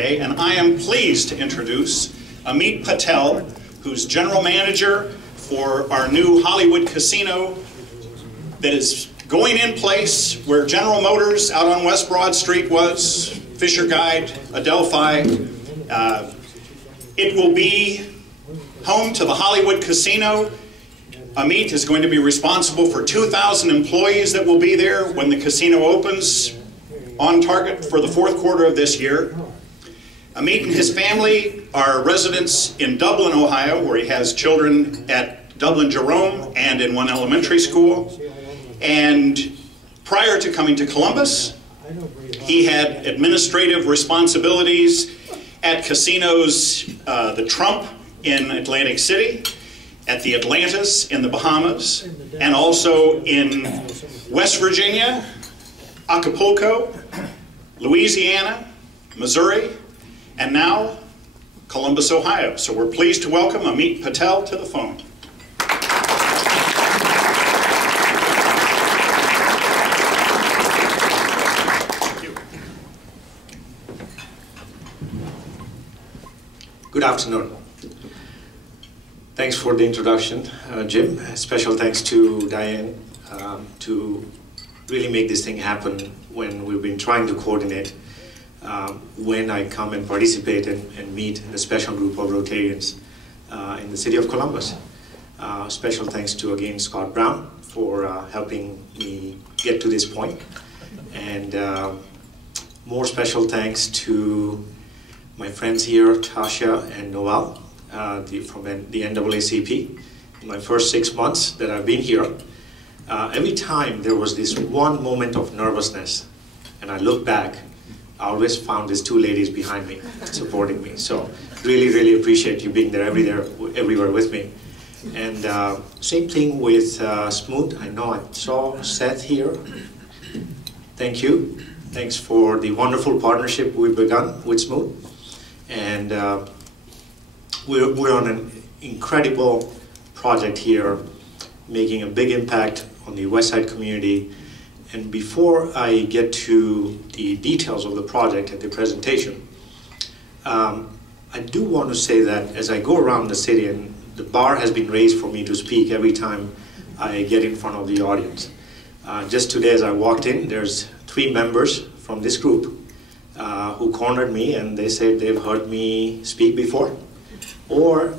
And I am pleased to introduce Amit Patel, who's general manager for our new Hollywood casino that is going in place where General Motors out on West Broad Street was, Fisher Guide, Adelphi. It will be home to the Hollywood casino. Amit is going to be responsible for 2,000 employees that will be there when the casino opens, on target for the fourth quarter of this year. Amit and his family are residents in Dublin, Ohio, where he has children at Dublin Jerome and in one elementary school. And prior to coming to Columbus, he had administrative responsibilities at casinos, the Trump in Atlantic City, at the Atlantis in the Bahamas, and also in West Virginia, Acapulco, Louisiana, Missouri, and now Columbus, Ohio. So we're pleased to welcome Amit Patel to the phone. Thank you. Good afternoon. Thanks for the introduction, Jim. Special thanks to Diane to really make this thing happen when we've been trying to coordinate when I come and participate and meet the special group of Rotarians in the city of Columbus. Special thanks to, again, Scott Brown for helping me get to this point. And more special thanks to my friends here, Tasha and Noel, from the NAACP. In my first 6 months that I've been here, every time there was this one moment of nervousness, and I look back, I always found these two ladies behind me, supporting me. So really, really appreciate you being there everywhere with me. And same thing with Smooth. I know I saw Seth here. Thank you. Thanks for the wonderful partnership we've begun with Smooth. And we're on an incredible project here, making a big impact on the West Side community. And before I get to the details of the project and the presentation, I do want to say that as I go around the city, and the bar has been raised for me to speak every time I get in front of the audience. Just today as I walked in, there's 3 members from this group who cornered me, and they said they've heard me speak before, or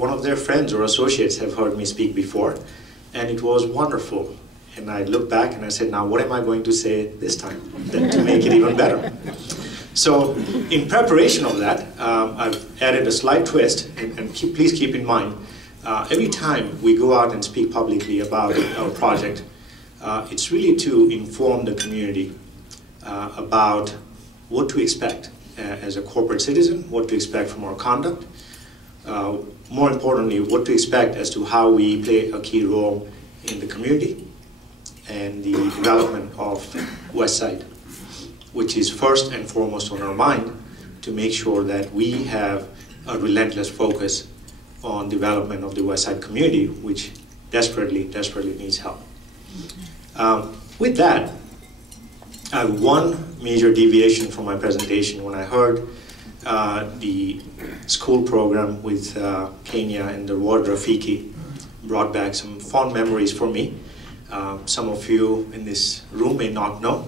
one of their friends or associates have heard me speak before, and it was wonderful. And I looked back and I said, now what am I going to say this time to make it even better? So in preparation of that, I've added a slight twist, and please keep in mind, every time we go out and speak publicly about our project, it's really to inform the community about what to expect as a corporate citizen, what to expect from our conduct, more importantly, what to expect as to how we play a key role in the community and the development of West Side, which is first and foremost on our mind, to make sure that we have a relentless focus on development of the West Side community, which desperately, desperately needs help. With that, I have one major deviation from my presentation. When I heard the school program with Kenya and the word Rafiki brought back some fond memories for me. Some of you in this room may not know,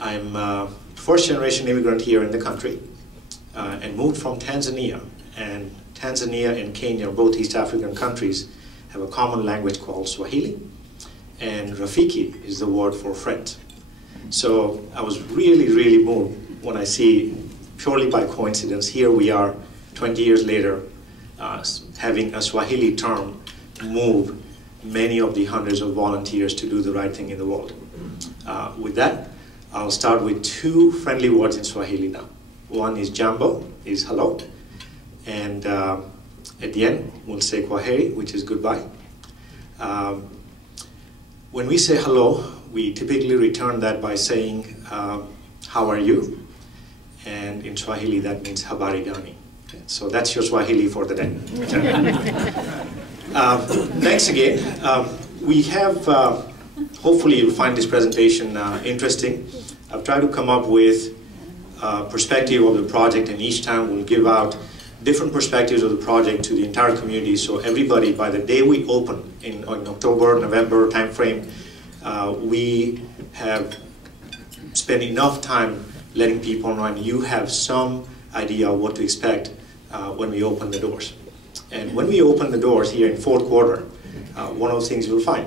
I'm a first-generation immigrant here in the country and moved from Tanzania. And Tanzania and Kenya, both East African countries, have a common language called Swahili, and Rafiki is the word for friend. So I was really, really moved when I see, purely by coincidence, here we are 20 years later, having a Swahili term move many of the hundreds of volunteers to do the right thing in the world. With that, I'll start with 2 friendly words in Swahili now. One is jambo, is hello, and at the end, we'll say kwaheri, which is goodbye. When we say hello, we typically return that by saying, how are you? And in Swahili, that means habari gani. Okay, so that's your Swahili for the day. Thanks again. We have, hopefully you'll find this presentation interesting. I've tried to come up with perspective of the project, and each time we'll give out different perspectives of the project to the entire community, so everybody, by the day we open in October, November timeframe, we have spent enough time letting people know, and you have some idea of what to expect when we open the doors. And when we open the doors here in fourth quarter, one of the things you'll find,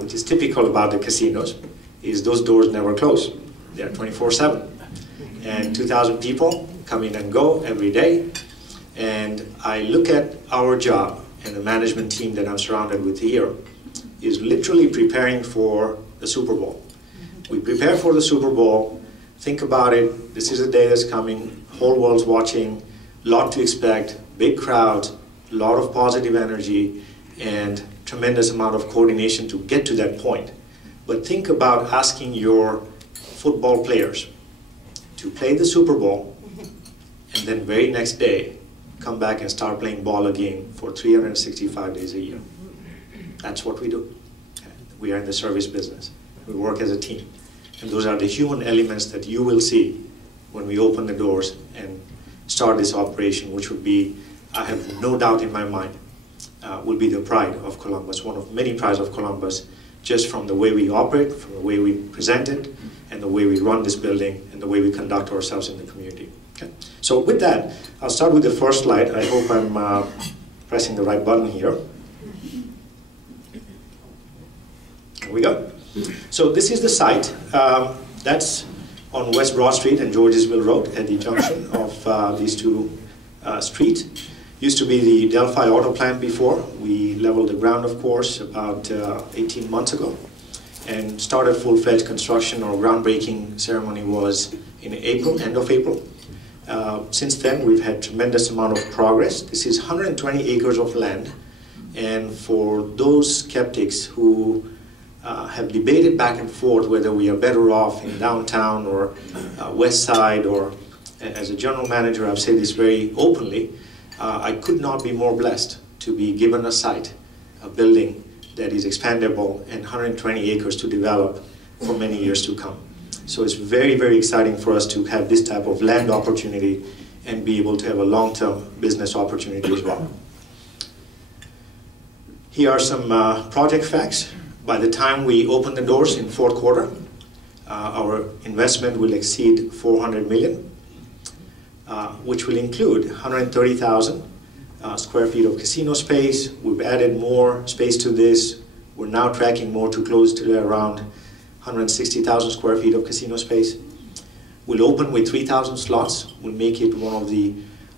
which is typical about the casinos, is those doors never close. They're 24/7. And 2,000 people come in and go every day. And I look at our job and the management team that I'm surrounded with here is literally preparing for the Super Bowl. We prepare for the Super Bowl, think about it, this is a day that's coming, whole world's watching, lot to expect, big crowds, a lot of positive energy, and tremendous amount of coordination to get to that point. But think about asking your football players to play the Super Bowl, and then very next day, come back and start playing ball again for 365 days a year. That's what we do. We are in the service business. We work as a team. And those are the human elements that you will see when we open the doors and start this operation, which would be, I have no doubt in my mind, will be the pride of Columbus, one of many prides of Columbus, just from the way we operate, from the way we present it, and the way we run this building, and the way we conduct ourselves in the community. Okay. So with that, I'll start with the first slide. I hope I'm pressing the right button here. Here we go. So this is the site. That's on West Broad Street and Georgesville Road at the junction of these two streets. Used to be the Delphi Auto Plant before. We leveled the ground, of course, about 18 months ago and started full-fledged construction. Our groundbreaking ceremony was in April, end of April. Since then, we've had tremendous amount of progress. This is 120 acres of land, and for those skeptics who have debated back and forth whether we are better off in downtown or west side, or as a general manager, I've said this very openly, I could not be more blessed to be given a site, a building that is expandable and 120 acres to develop for many years to come. So it's very, very exciting for us to have this type of land opportunity and be able to have a long-term business opportunity as well. Here are some project facts. By the time we open the doors in fourth quarter, our investment will exceed $400 million, which will include 130,000 square feet of casino space. We've added more space to this. We're now tracking more to close to around 160,000 square feet of casino space. We'll open with 3,000 slots. We'll make it one of the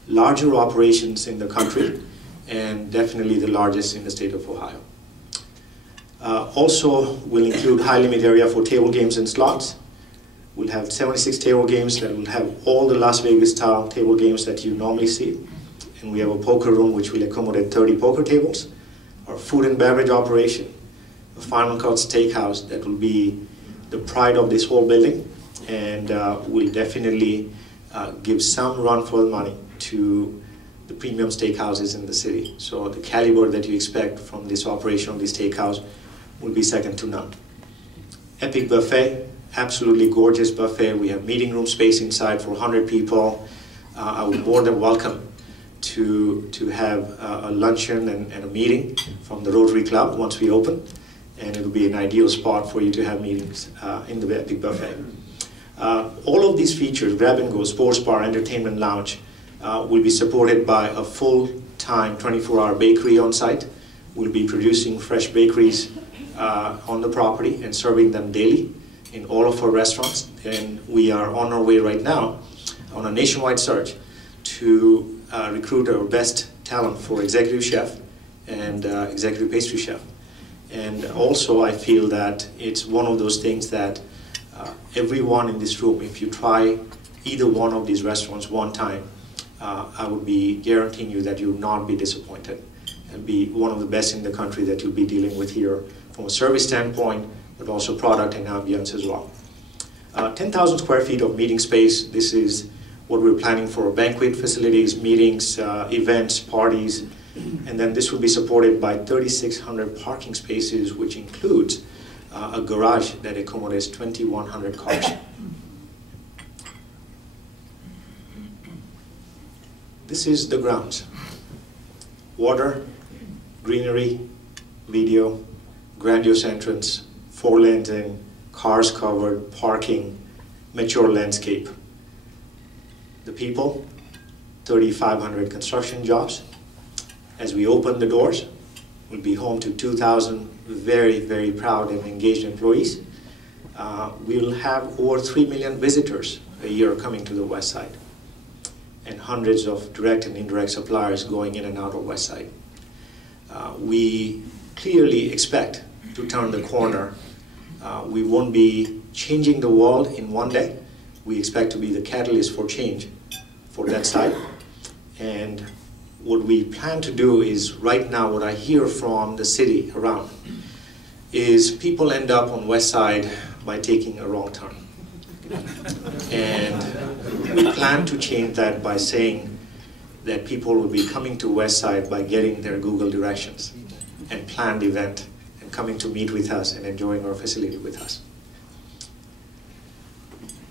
larger operations in the country and definitely the largest in the state of Ohio. Also, we'll include high limit area for table games and slots. We'll have 76 table games that will have all the Las Vegas style table games that you normally see. And we have a poker room which will accommodate 30 poker tables. Our food and beverage operation, a Final Cut Steakhouse that will be the pride of this whole building, and will definitely give some run for the money to the premium steakhouses in the city. So the caliber that you expect from this operation of this steakhouse will be second to none. Epic buffet, absolutely gorgeous buffet. We have meeting room space inside for 100 people. I would more than welcome to have a luncheon and a meeting from the Rotary Club once we open. And it'll be an ideal spot for you to have meetings in the Epic Buffet. All of these features, grab and go, sports bar, entertainment lounge, will be supported by a full-time 24-hour bakery on site. We'll be producing fresh bakeries on the property and serving them daily in all of our restaurants. And we are on our way right now on a nationwide search to recruit our best talent for executive chef and executive pastry chef. And also I feel that it's one of those things that everyone in this room, if you try either one of these restaurants one time, I would be guaranteeing you that you will not be disappointed and be one of the best in the country that you'll be dealing with here from a service standpoint, but also product and ambience as well. 10,000 square feet of meeting space. This is what we're planning for banquet facilities, meetings, events, parties. And then this will be supported by 3,600 parking spaces, which includes a garage that accommodates 2,100 cars. This is the grounds. Water, greenery, video, grandiose entrance, 4 lanes in, cars covered, parking, mature landscape. The people, 3,500 construction jobs. As we open the doors, we'll be home to 2,000 very, very proud and engaged employees. We'll have over 3 million visitors a year coming to the West Side, and hundreds of direct and indirect suppliers going in and out of West Side. We clearly expect to turn the corner. We won't be changing the world in one day. We expect to be the catalyst for change for that side. And what we plan to do is, right now, what I hear from the city around is people end up on West Side by taking a wrong turn. And we plan to change that by saying that people will be coming to West Side by getting their Google directions and planned event and coming to meet with us and enjoying our facility with us.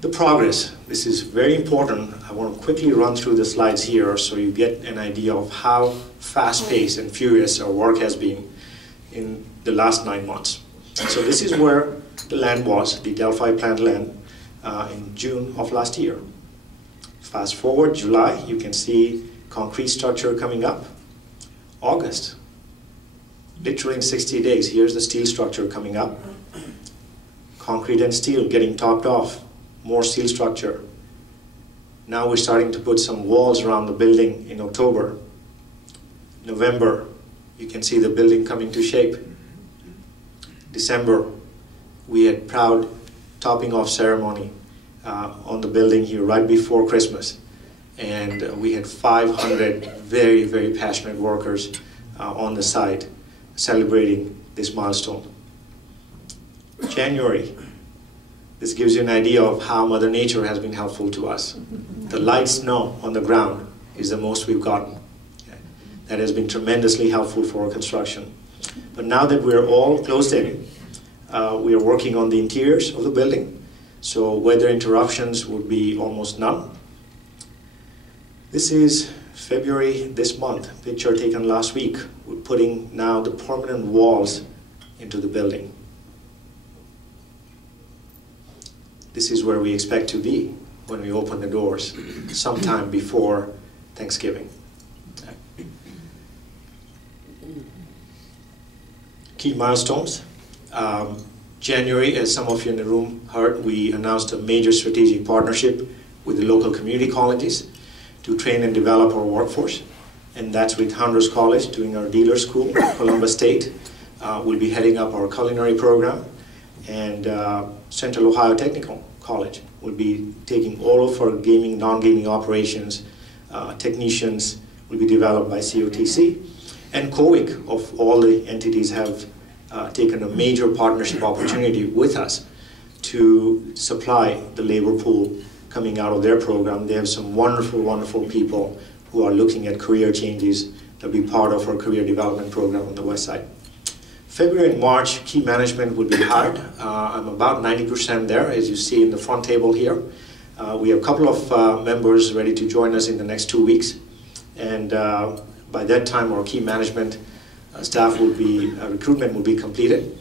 The progress, this is very important. I want to quickly run through the slides here so you get an idea of how fast-paced and furious our work has been in the last 9 months. So this is where the land was, the Delphi plant land, in June of last year. Fast forward, July, you can see concrete structure coming up. August, literally in 60 days, here's the steel structure coming up. Concrete and steel getting topped off, more steel structure. Now we're starting to put some walls around the building in October. November, you can see the building coming to shape. December, we had proud topping off ceremony on the building here right before Christmas. And we had 500 very, very passionate workers on the site celebrating this milestone. January, this gives you an idea of how Mother Nature has been helpful to us. The light snow on the ground is the most we've gotten. That has been tremendously helpful for our construction. But now that we're all closed in, we are working on the interiors of the building. So weather interruptions would be almost none. This is February this month, picture taken last week. We're putting now the permanent walls into the building. This is where we expect to be when we open the doors, sometime before Thanksgiving. Key milestones. January, as some of you in the room heard, we announced a major strategic partnership with the local community colleges to train and develop our workforce. And that's with Hondros College doing our dealer school. Columbus State will be heading up our culinary program. And Central Ohio Technical College will be taking all of our gaming, non-gaming operations. Technicians will be developed by COTC. And COIC, of all the entities, have taken a major partnership opportunity with us to supply the labor pool coming out of their program. They have some wonderful, wonderful people who are looking at career changes to be part of our career development program on the West Side. February and March, key management will be hired. I'm about 90% there, as you see in the front table here. We have a couple of members ready to join us in the next 2 weeks. And by that time, our key management staff will be, recruitment will be completed.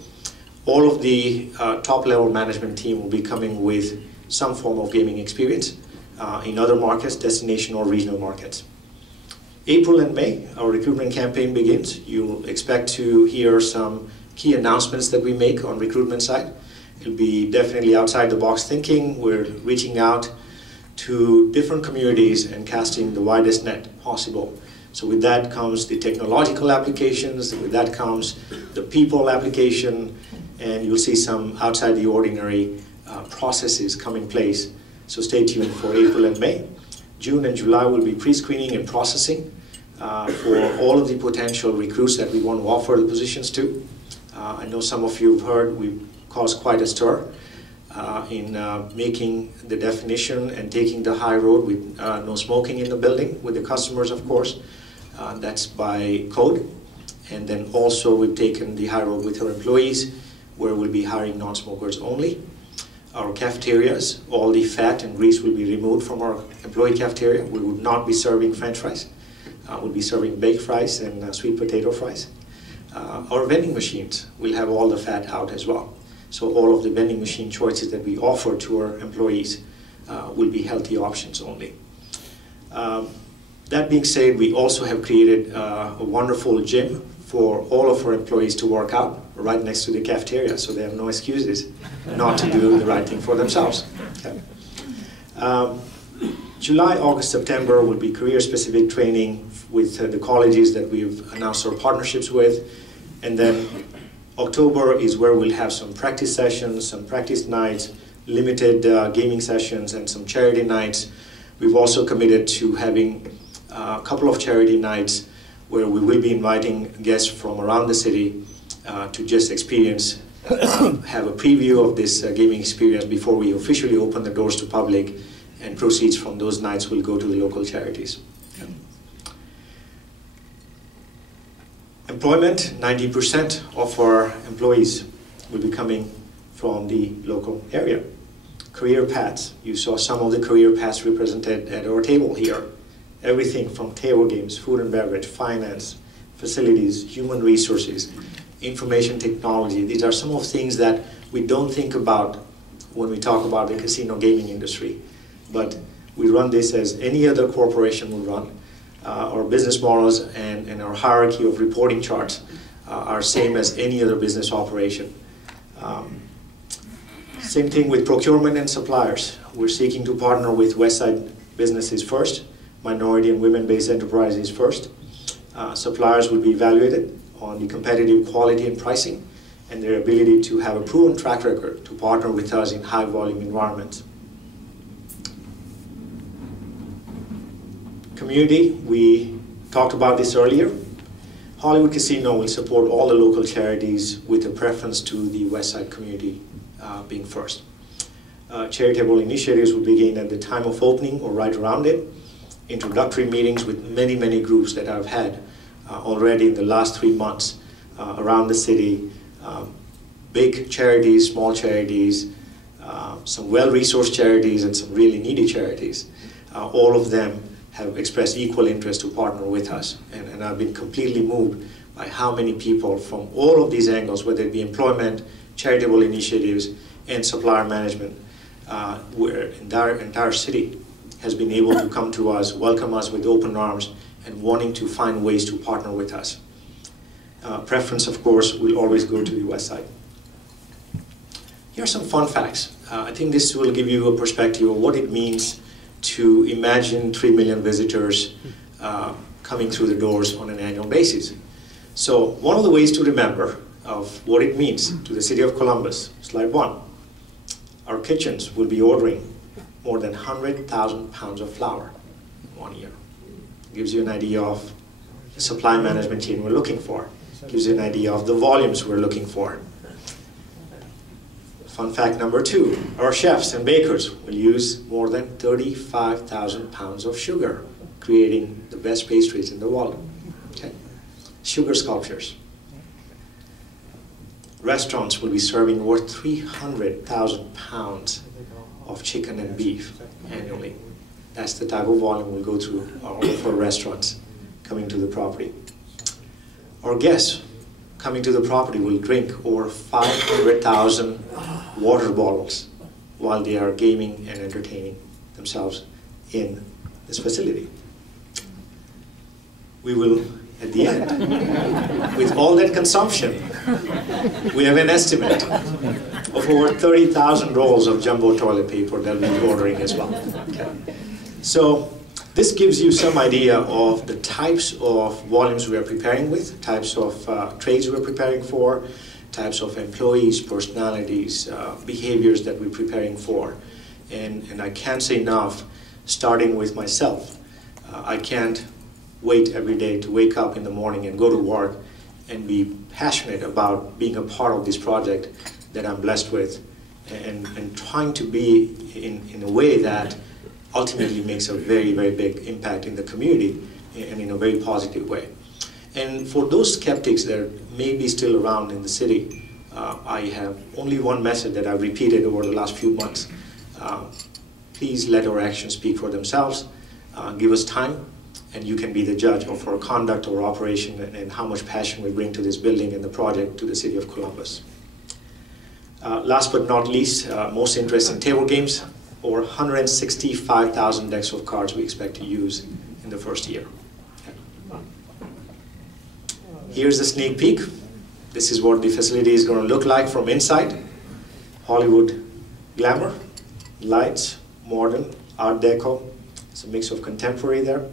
All of the top-level management team will be coming with some form of gaming experience in other markets, destination or regional markets. April and May, our recruitment campaign begins. You'll expect to hear some key announcements that we make on recruitment side. It'll be definitely outside the box thinking. We're reaching out to different communities and casting the widest net possible. So with that comes the technological applications, with that comes the people application, and you'll see some outside the ordinary processes come in place. So stay tuned for April and May. June and July will be pre-screening and processing for all of the potential recruits that we want to offer the positions to. I know some of you have heard we've caused quite a stir in making the definition and taking the high road with no smoking in the building with the customers, of course. That's by code. And then also we've taken the high road with our employees, where we'll be hiring non-smokers only. our cafeterias. All the fat and grease will be removed from our employee cafeteria. We would not be serving French fries. We'll be serving baked fries and sweet potato fries. Our vending machines will have all the fat out as well. So all of the vending machine choices that we offer to our employees will be healthy options only. That being said, we also have created a wonderful gym for all of our employees to work out right next to the cafeteria, so they have no excuses not to do the right thing for themselves. Okay. July, August, September will be career-specific training with the colleges that we've announced our partnerships with, and then October is where we'll have some practice sessions, some practice nights, limited gaming sessions, and some charity nights. We've also committed to having a couple of charity nights where we will be inviting guests from around the city to just experience, have a preview of this gaming experience before we officially open the doors to public, and proceeds from those nights will go to the local charities. Okay. Employment, 90% of our employees will be coming from the local area. Career paths, you saw some of the career paths represented at our table here. Everything from table games, food and beverage, finance, facilities, human resources, information technology. These are some of the things that we don't think about when we talk about the casino gaming industry. But we run this as any other corporation would run. Our business models and our hierarchy of reporting charts are same as any other business operation. Same thing with procurement and suppliers. We're seeking to partner with Westside businesses first, minority and women-based enterprises first. Suppliers will be evaluated on the competitive quality and pricing and their ability to have a proven track record to partner with us in high-volume environments. Community, we talked about this earlier. Hollywood Casino will support all the local charities with a preference to the Westside community being first. Charitable initiatives will begin at the time of opening or right around it. Introductory meetings with many, many groups that I've had already in the last 3 months around the city. Big charities, small charities, some well-resourced charities and some really needy charities. All of them have expressed equal interest to partner with us. And I've been completely moved by how many people from all of these angles, whether it be employment, charitable initiatives, and supplier management, where the entire city has been able to come to us, welcome us with open arms, and wanting to find ways to partner with us. Preference, of course, will always go to the West Side. Here are some fun facts. I think this will give you a perspective of what it means to imagine 3 million visitors coming through the doors on an annual basis. So one of the ways to remember of what it means to the city of Columbus, slide 1. Our kitchens will be ordering more than 100,000 pounds of flour in 1 year. Gives you an idea of the supply management chain we're looking for. Gives you an idea of the volumes we're looking for. Fun fact number 2, our chefs and bakers will use more than 35,000 pounds of sugar, creating the best pastries in the world. Okay. Sugar sculptures. Restaurants will be serving over 300,000 pounds of chicken and beef annually. That's the type of volume we'll go through all of our restaurants coming to the property. Our guests coming to the property will drink over 500,000 water bottles while they are gaming and entertaining themselves in this facility. We will, at the end, with all that consumption, we have an estimate of over 30,000 rolls of jumbo toilet paper that we'll be ordering as well. Okay. So this gives you some idea of the types of volumes we are preparing with, types of trades we're preparing for, types of employees, personalities, behaviors that we're preparing for. And I can't say enough, starting with myself. I can't wait every day to wake up in the morning and go to work and be passionate about being a part of this project that I'm blessed with and trying to be in a way that ultimately makes a very, very big impact in the community and in a very positive way. And for those skeptics that may be still around in the city, I have only one message that I've repeated over the last few months. Please let our actions speak for themselves. Give us time, and you can be the judge of our conduct or operation and how much passion we bring to this building and the project to the city of Columbus. Last but not least, most interesting table games. Over 165,000 decks of cards we expect to use in the first year. Here's a sneak peek. This is what the facility is going to look like from inside. Hollywood glamour, lights, modern, art deco. It's a mix of contemporary there.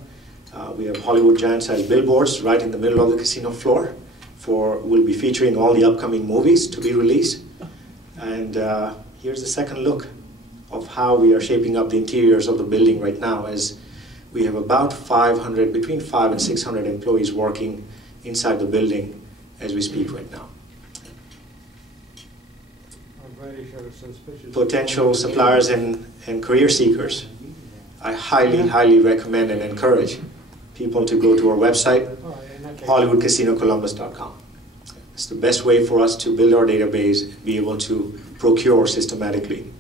We have Hollywood giant-sized billboards right in the middle of the casino floor. We'll be featuring all the upcoming movies to be released. And here's a second look of how we are shaping up the interiors of the building right now, as we have about 500, between 500 and 600 employees working inside the building as we speak right now. Potential suppliers and career seekers, I highly recommend and encourage people to go to our website, HollywoodCasinoColumbus.com. It's the best way for us to build our database and be able to procure systematically.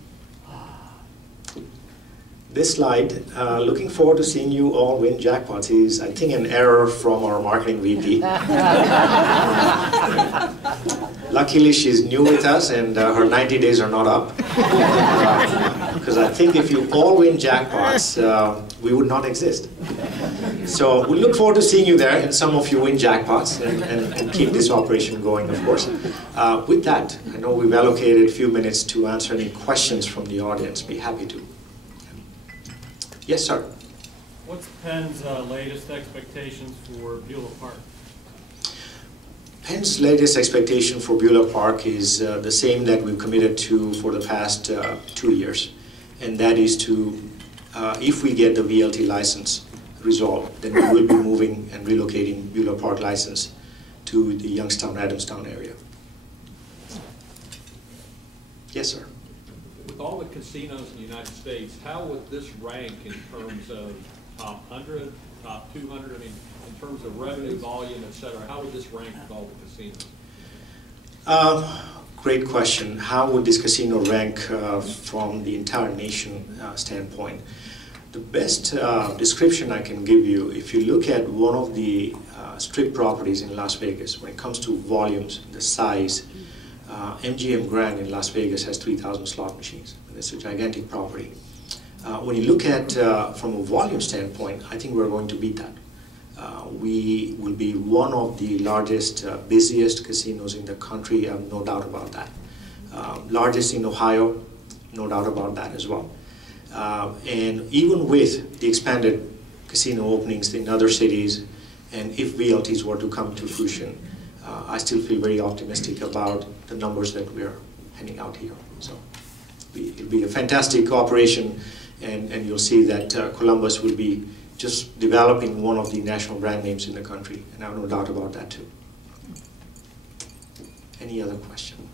This slide, looking forward to seeing you all win jackpots, is, I think, an error from our marketing VP. Luckily, she's new with us and her 90 days are not up. Because I think if you all win jackpots, we would not exist. So we look forward to seeing you there, and some of you win jackpots and keep this operation going, of course. With that, I know we've allocated a few minutes to answer any questions from the audience. Be happy to. Yes, sir. What's Penn's latest expectations for Beulah Park? Penn's latest expectation for Beulah Park is the same that we've committed to for the past 2 years. And that is to, if we get the VLT license resolved, then we will be moving and relocating Beulah Park license to the Youngstown, Adamstown area. Yes, sir. With all the casinos in the United States, how would this rank in terms of top 100, top 200? I mean, in terms of revenue, volume, et cetera, how would this rank with all the casinos? Great question. How would this casino rank from the entire nation standpoint? The best description I can give you, if you look at one of the strip properties in Las Vegas, when it comes to volumes, the size, MGM Grand in Las Vegas has 3,000 slot machines. It's a gigantic property. When you look at from a volume standpoint, I think we're going to beat that. We will be one of the largest, busiest casinos in the country, I have no doubt about that. Largest in Ohio, no doubt about that as well. And even with the expanded casino openings in other cities, and if VLTs were to come to fruition, I still feel very optimistic about the numbers that we're handing out here. So it'll be a fantastic operation, and you'll see that Columbus will be just developing one of the national brand names in the country, and I have no doubt about that too. Any other question?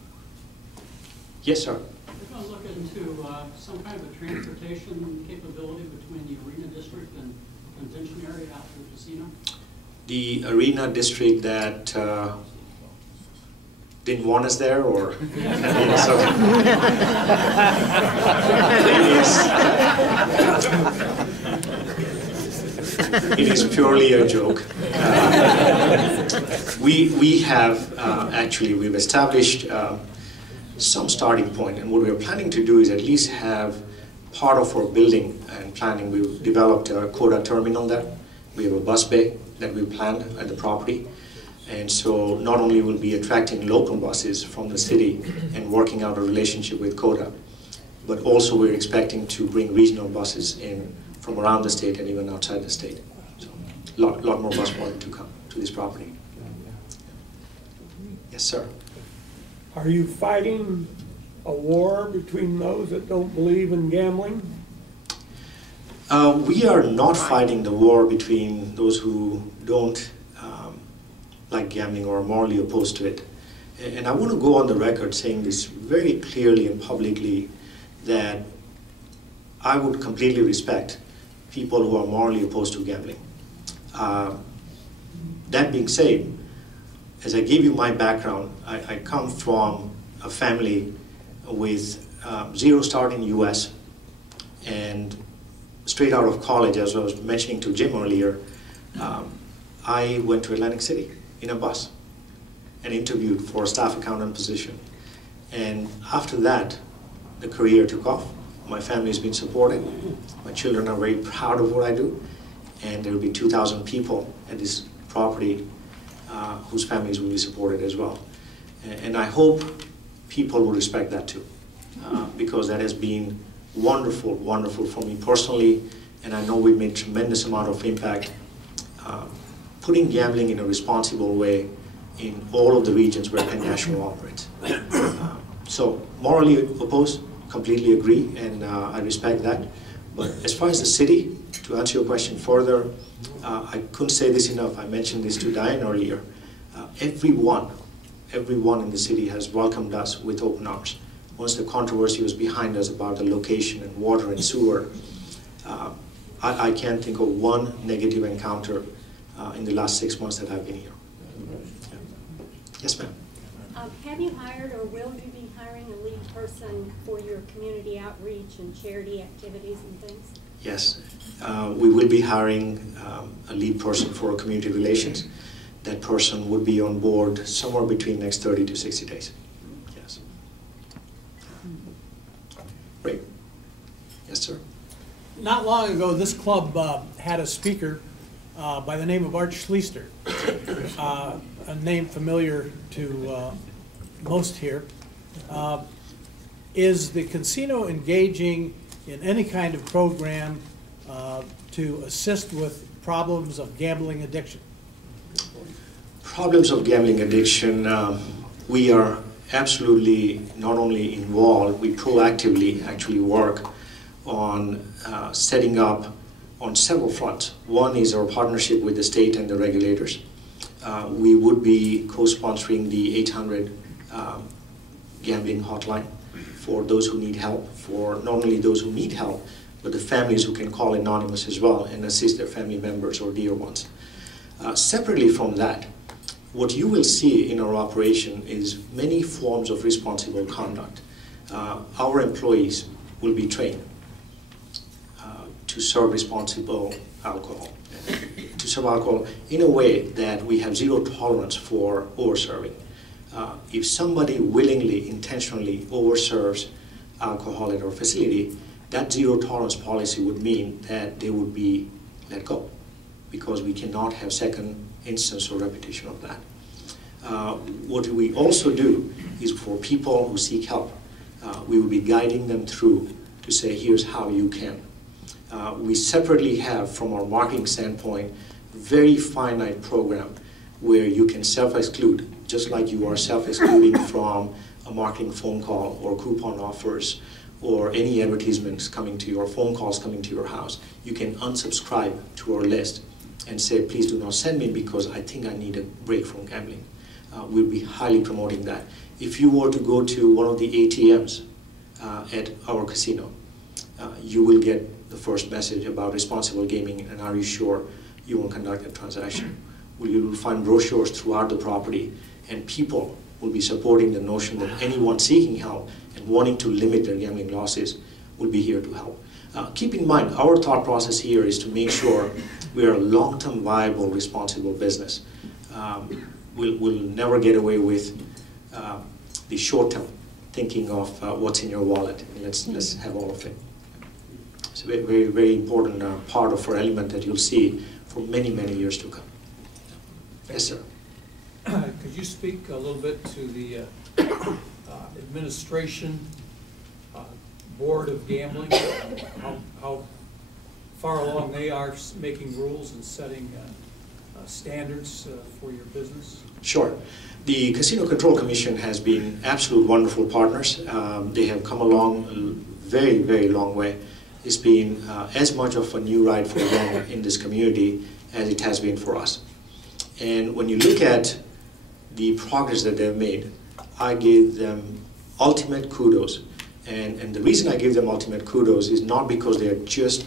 Yes, sir. We're going to look into some kind of a transportation capability between the arena district and convention area after the casino. The arena district that didn't want us there, or it is purely a joke. We have actually, we've established some starting point, and what we're planning to do is at least have part of our building and planning. We've developed a Coda terminal there. We have a bus bay that we planned at the property. And so not only will be attracting local buses from the city and working out a relationship with Coda, but also we're expecting to bring regional buses in from around the state and even outside the state. So a lot more bus volume to come to this property. Yes, sir. Are you fighting a war between those that don't believe in gambling? We are not fighting the war between those who don't like gambling or are morally opposed to it. And I want to go on the record saying this very clearly and publicly, that I would completely respect people who are morally opposed to gambling. That being said, as I gave you my background, I come from a family with zero start in US and straight out of college, as I was mentioning to Jim earlier. I went to Atlantic City in a bus and interviewed for a staff accountant position. And after that, the career took off. My family has been supported. My children are very proud of what I do. And there will be 2,000 people at this property whose families will be supported as well. And I hope people will respect that too, because that has been wonderful, wonderful for me personally, and I know we've made tremendous amount of impact putting gambling in a responsible way in all of the regions where Penn National operates. So morally opposed, completely agree, and I respect that. But as far as the city, to answer your question further, I couldn't say this enough. I mentioned this to Diane earlier. Everyone in the city has welcomed us with open arms. Once the controversy was behind us about the location and water and sewer, I can't think of one negative encounter in the last 6 months that I've been here. Yeah. Yes, ma'am. Have you hired or will you be hiring a lead person for your community outreach and charity activities and things? Yes, we will be hiring a lead person for community relations. That person would be on board somewhere between next 30 to 60 days. Yes. Great. Yes, sir. Not long ago, this club had a speaker by the name of Art Schleister, a name familiar to most here. Is the casino engaging in any kind of program to assist with problems of gambling addiction? Problems of gambling addiction, we are absolutely not only involved, we proactively actually work on setting up on several fronts. One is our partnership with the state and the regulators. We would be co-sponsoring the 800 gambling hotline for those who need help, for not only those who need help, but the families who can call anonymous as well and assist their family members or dear ones. Separately from that, what you will see in our operation is many forms of responsible conduct. Our employees will be trained to serve responsible alcohol, to serve alcohol in a way that we have zero tolerance for over-serving. If somebody willingly, intentionally over-serves alcohol at our facility, that zero tolerance policy would mean that they would be let go, because we cannot have second instance or repetition of that. What we also do is for people who seek help, we will be guiding them through to say, here's how you can. We separately have, from our marketing standpoint, very finite program where you can self-exclude, just like you are self-excluding from a marketing phone call or coupon offers or any advertisements coming to your phone calls coming to your house. You can unsubscribe to our list and say, please do not send me because I think I need a break from gambling. We'll be highly promoting that. If you were to go to one of the ATMs at our casino, you will get the first message about responsible gaming and are you sure you won't conduct a transaction. You will find brochures throughout the property, and people will be supporting the notion that anyone seeking help and wanting to limit their gambling losses will be here to help. Keep in mind, our thought process here is to make sure we are a long-term viable, responsible business. We'll never get away with the short-term thinking of what's in your wallet. Let's have all of it. It's a very, very, very important part of our element that you'll see for many, many years to come. Yes, sir. Could you speak a little bit to the administration board of gambling, how far along they are making rules and setting standards for your business? Sure. The Casino Control Commission has been absolute wonderful partners. They have come along a very, very long way. It's been as much of a new ride for them in this community as it has been for us. And when you look at the progress that they've made, I give them ultimate kudos. And the reason I give them ultimate kudos is not because they are just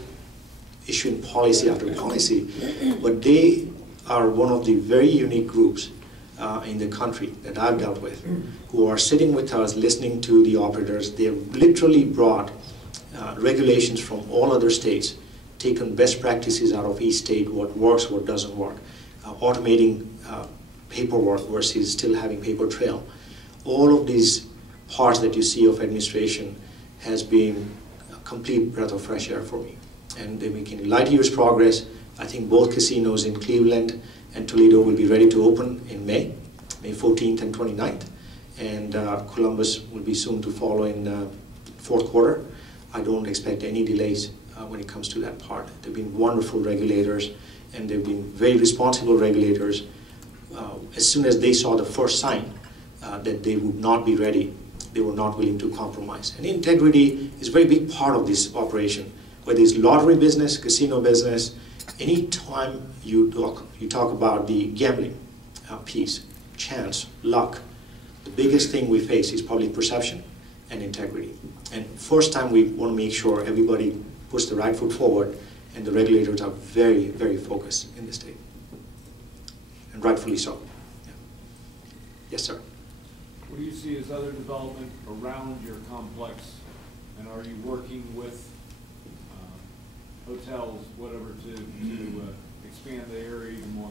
issuing policy after policy, but they are one of the very unique groups in the country that I've dealt with, who are sitting with us, listening to the operators. They've literally brought regulations from all other states, taken best practices out of each state, what works, what doesn't work, automating paperwork versus still having paper trail. All of these parts that you see of administration has been a complete breath of fresh air for me. And they're making light years progress. I think both casinos in Cleveland and Toledo will be ready to open in May 14th and 29th. And Columbus will be soon to follow in fourth quarter. I don't expect any delays when it comes to that part. They've been wonderful regulators, and they've been very responsible regulators. As soon as they saw the first sign that they would not be ready, they were not willing to compromise. And integrity is a very big part of this operation. Whether it's lottery business, casino business, any time you talk about the gambling piece, chance, luck, the biggest thing we face is probably perception and integrity. And first time we want to make sure everybody puts the right foot forward, and the regulators are very, very focused in the state. And rightfully so. Yeah. Yes, sir. What do you see as other development around your complex? And are you working with hotels, whatever, to expand the area even more?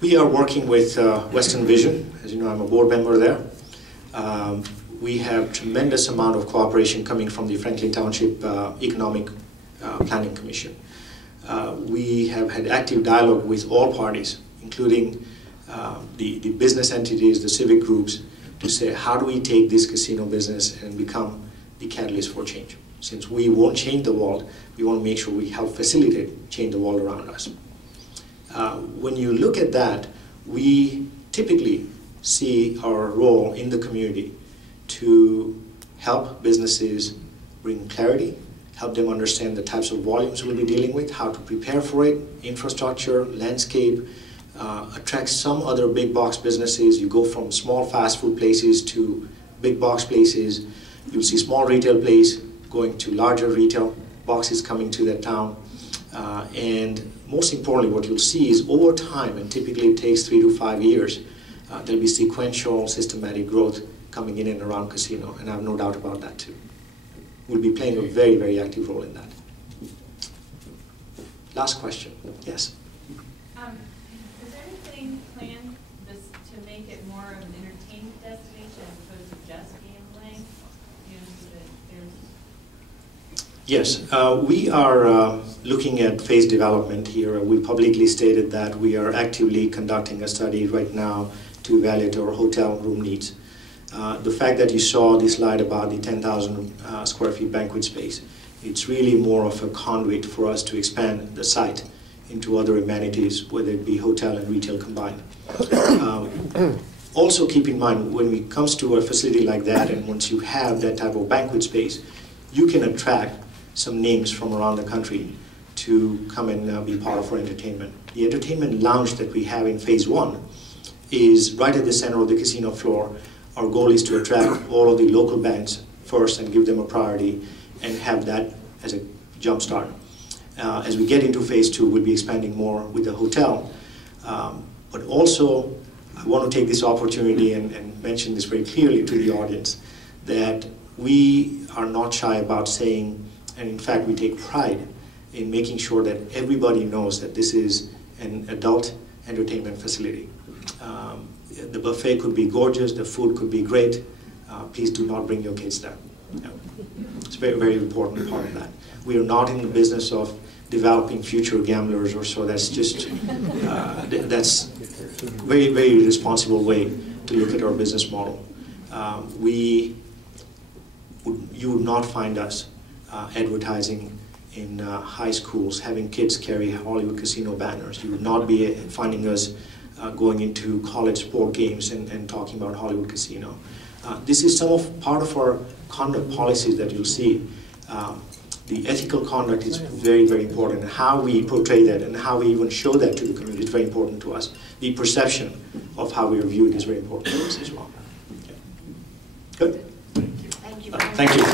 We are working with Western Vision. As you know, I'm a board member there. We have tremendous amount of cooperation coming from the Franklin Township Economic Planning Commission. We have had active dialogue with all parties, including the business entities, the civic groups, to say, how do we take this casino business and become the catalyst for change? Since we won't change the world, we want to make sure we help facilitate change the world around us. When you look at that, we typically see our role in the community to help businesses bring clarity, help them understand the types of volumes we'll be dealing with, how to prepare for it, infrastructure, landscape, attract some other big box businesses. You go from small fast food places to big box places. You'll see small retail place going to larger retail boxes coming to that town. And most importantly, what you'll see is over time, and typically it takes 3 to 5 years, there'll be sequential, systematic growth coming in and around casino, and I have no doubt about that too. We'll be playing a very, very active role in that. Last question, yes? Is anything planned to make it more of an entertainment destination as opposed to just gambling? You know, so that there's... Yes, we are looking at phase development here. We publicly stated that we are actively conducting a study right now to evaluate our hotel room needs. The fact that you saw this slide about the 10,000 square feet banquet space, it's really more of a conduit for us to expand the site into other amenities, whether it be hotel and retail combined. Also keep in mind, when it comes to a facility like that, and once you have that type of banquet space, you can attract some names from around the country to come and be part of our entertainment. The entertainment lounge that we have in phase 1 is right at the center of the casino floor. Our goal is to attract all of the local bands first and give them a priority and have that as a jump start. As we get into phase 2, we'll be expanding more with the hotel. But also, I want to take this opportunity and mention this very clearly to the audience, that we are not shy about saying, and in fact we take pride in making sure that everybody knows that this is an adult entertainment facility. The buffet could be gorgeous, the food could be great. Please do not bring your kids there. No. It's a very, very important part of that. We are not in the business of developing future gamblers or so. That's just, that's very, very irresponsible way to look at our business model. You would not find us advertising in high schools, having kids carry Hollywood Casino banners. You would not be finding us going into college sport games and talking about Hollywood Casino. This is part of our conduct policies that you'll see. The ethical conduct is very, very important. How we portray that and how we even show that to the community is very important to us. The perception of how we are viewed is very important to us as well. Okay. Good? Thank you. Thank you.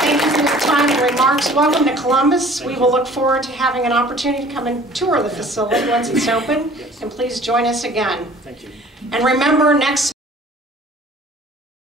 Thank you for your time and remarks. remarks. Welcome to Columbus. We will look forward to having an opportunity to come and tour the facility once it's open. And please join us again. Thank you. And remember, next